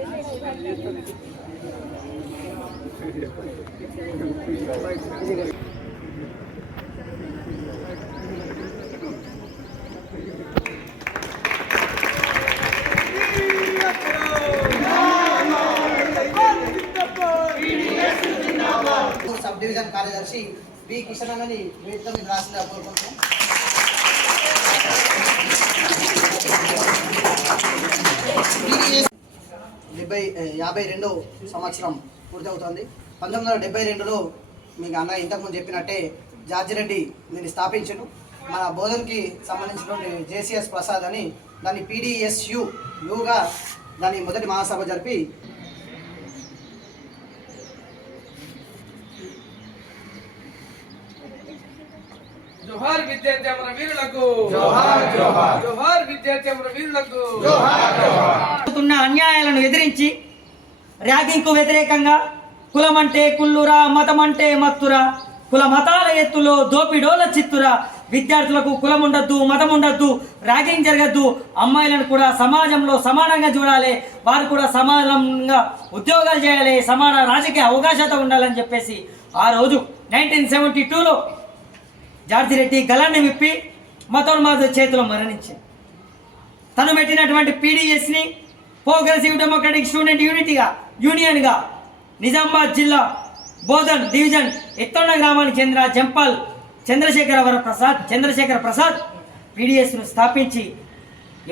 Sub division कार्यदर्शी B Kishan अनी वेदिక మీద రాసిందా కోరుకుంటున్నాం। 52వ సంవత్సరం పూర్తవుతోంది। 1972లో మీకు అన్న ఇంతకుముందు చెప్పినట్టే జార్జి రెడ్డి దీన్ని స్థాపించను। మన బోధనకి సంబంధించినటువంటి జేసీఎస్ ప్రసాద్ అని దాన్ని పీడీఎస్యుగా దాని మొదటి మహాసభ జరిపి జోహార్ విద్యార్థి అమర వీరులకు జోహార్ జోహార్ జోహార్ విద్యార్థి అమర వీరులకు జోహార్ జోహార్ అన్యాయాలను ఎదిరించి ర్యాగింగ్కు వ్యతిరేకంగా కులం అంటే కుల్లురా మతం అంటే మత్తురా కుల మతాల ఎత్తులో దోపిడోల చిత్తురా విద్యార్థులకు కులం ఉండద్దు మతం ఉండద్దు ర్యాగింగ్ జరగద్దు అమ్మాయిలను కూడా సమాజంలో సమానంగా చూడాలి వారు కూడా సమానంగా ఉద్యోగాలు చేయాలి సమాన రాజకీయ అవకాశాలు ఉండాలని చెప్పేసి ఆ రోజు 1972లో జార్జి రెడ్డి గలాన్ని విప్పి మతోన్మాద చేతిలో మరణించింది। తను పెట్టినటువంటి పీడీఎస్ని ప్రోగ్రెసివ్ డెమోక్రటిక్ స్టూడెంట్ యూనియన్గా నిజామాబాద్ జిల్లా బోధన్ డివిజన్ ఎత్తొండ గ్రామానికి చెందిన జంపాల్ చంద్రశేఖర ప్రసాద్ పీడీఎస్ను స్థాపించి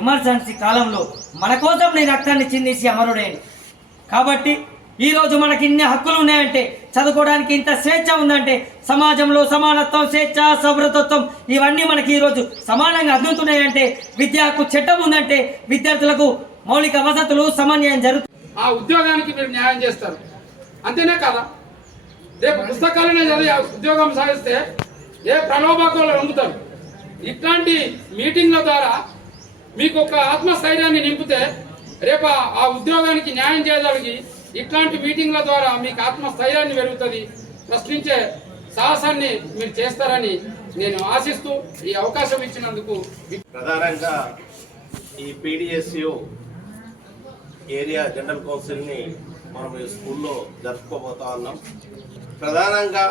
ఎమర్జెన్సీ కాలంలో మన కోసం నీ రక్తాన్ని చిందించి అమరుడైంది। కాబట్టి ఈరోజు మనకి ఇన్ని హక్కులు ఉన్నాయంటే చదువుకోవడానికి ఇంత స్వేచ్ఛ ఉందంటే సమాజంలో సమానత్వం స్వేచ్ఛ సౌభ్రతత్వం ఇవన్నీ మనకి ఈరోజు సమానంగా అందుతున్నాయంటే విద్యా హక్కు చట్టం ఉందంటే విద్యార్థులకు మౌలిక వసతులు సమన్వయం జరుగుతుంది। ఆ ఉద్యోగానికి మీరు న్యాయం చేస్తారు అంతేనే కదా। రేపు పుస్తకాలనే చదివి ఉద్యోగం సాగిస్తే ఏ ప్రలోభాలు పొందుతారు। ఇట్లాంటి మీటింగ్ల ద్వారా మీకు ఒక ఆత్మస్థైర్యాన్ని నింపితే రేపు ఆ ఉద్యోగానికి న్యాయం చేయగలిగి ఇట్లాంటి మీటింగ్ల ద్వారా మీకు ఆత్మస్థైర్యాన్ని పెరుగుతుంది, ప్రశ్నించే సాహసాన్ని మీరు చేస్తారని నేను ఆశిస్తూ ఈ అవకాశం ఇచ్చినందుకు ప్రధానంగా ఈ పీడీఎస్యు ఏరియా జనరల్ కౌన్సిల్ని మనం ఈ స్కూల్లో జరుపుకోబోతా ఉన్నాం। ప్రధానంగా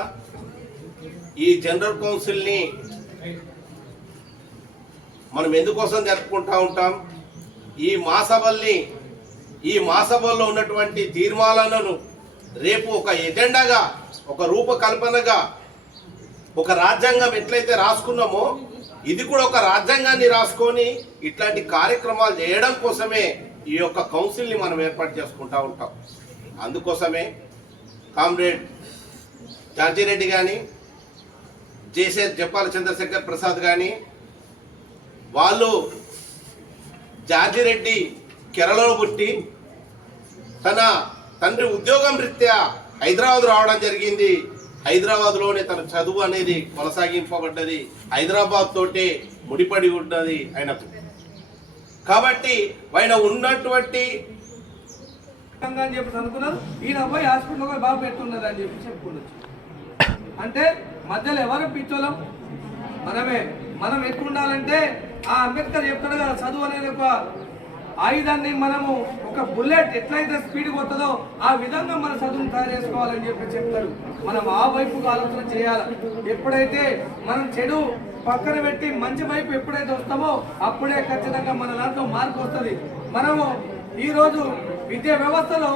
ఈ జనరల్ కౌన్సిల్ని మనం ఎందుకోసం జరుపుకుంటూ ఉంటాం, ఈ మహాసభల్లో ఉన్నటువంటి తీర్మానాలను రేపు ఒక ఎజెండాగా ఒక రూపకల్పనగా ఒక రాజ్యాంగం ఎట్లయితే రాసుకున్నామో ఇది కూడా ఒక రాజ్యాంగాన్ని రాసుకొని ఇట్లాంటి కార్యక్రమాలు చేయడం కోసమే ఈ యొక్క కౌన్సిల్ని మనం ఏర్పాటు చేసుకుంటూ ఉంటాం। అందుకోసమే కామ్రేడ్ జార్జి రెడ్డి కానీ జంపాల చంద్రశేఖర్ ప్రసాద్ కానీ వాళ్ళు జార్జి రెడ్డి కేరళలో పుట్టి తన తండ్రి ఉద్యోగం రీత్యా హైదరాబాద్ రావడం జరిగింది। హైదరాబాద్లోనే తన చదువు అనేది కొనసాగింపబడ్డది, హైదరాబాద్ తోటే ముడిపడి ఉన్నది ఆయనకు। కాబట్టి ఆయన ఉన్నటువంటి అని చెప్పి అనుకున్నారు, ఈయన పోయి హాస్పిటల్లో పోయి బాగా పెట్టున్నది అని చెప్పి చెప్పుకోవచ్చు। అంటే మధ్యలో ఎవరు పిచ్చోళం మనమే। మనం ఎట్లుండాలంటే ఆ అంబేద్కర్ చెప్తాడు కదా, చదువు అనేది ఒక ఆయుధాన్ని మనము ఒక బుల్లెట్ ఎట్లయితే స్పీడ్ కొట్టదో ఆ విధంగా మన చదువును తయారు చేసుకోవాలని చెప్పి చెప్తారు। మనం ఆ వైపుకు ఆలోచన చేయాలి। ఎప్పుడైతే మనం చెడు పక్కన పెట్టి మంచి వైపు ఎప్పుడైతే వస్తామో అప్పుడే ఖచ్చితంగా మన దాంట్లో మార్పు వస్తుంది। మనము ఈరోజు విద్యా వ్యవస్థలో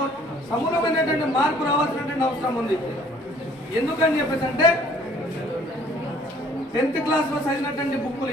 సమూలమైనటువంటి మార్పు రావాల్సినటువంటి అవసరం ఉంది। ఎందుకని చెప్పేసి అంటే 10th క్లాస్లో చదివినటువంటి బుక్కులు